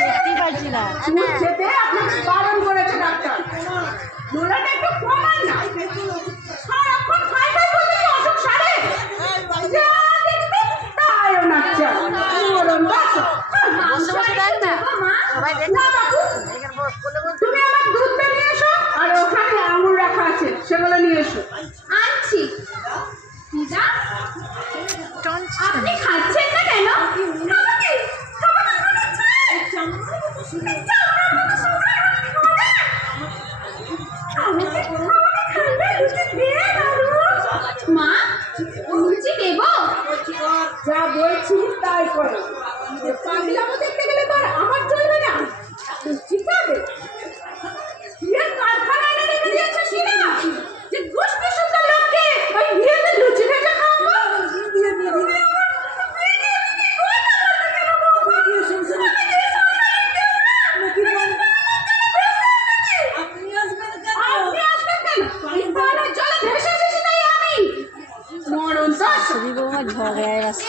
দেখতেই পারছি না। বারণ করেছে ডাক্তার। একটু কমান না। সারাক্ষণ খাই খাই বলতে অসুখ সারে। তুমি আমার দুধ নিয়ে এসো আর ওখানে আঙুর রাখা আছে সেগুলো নিয়ে এসো। আনছি। আপনি খাচ্ছেন না কেন? মা লুচি দেব? যা বলছি তাই করো। পাগলামো দেখতে গেলে তো আর আমার চলবে না। লুচি খাবে? বিয়ের কারখানা এনে রেখে দিয়েছে শিলা যে গোষ্ঠী সুন্দর লোককে ওই বিয়েতে লুচি ভেজে খাওয়াবো। ঝগড়ায় আছে।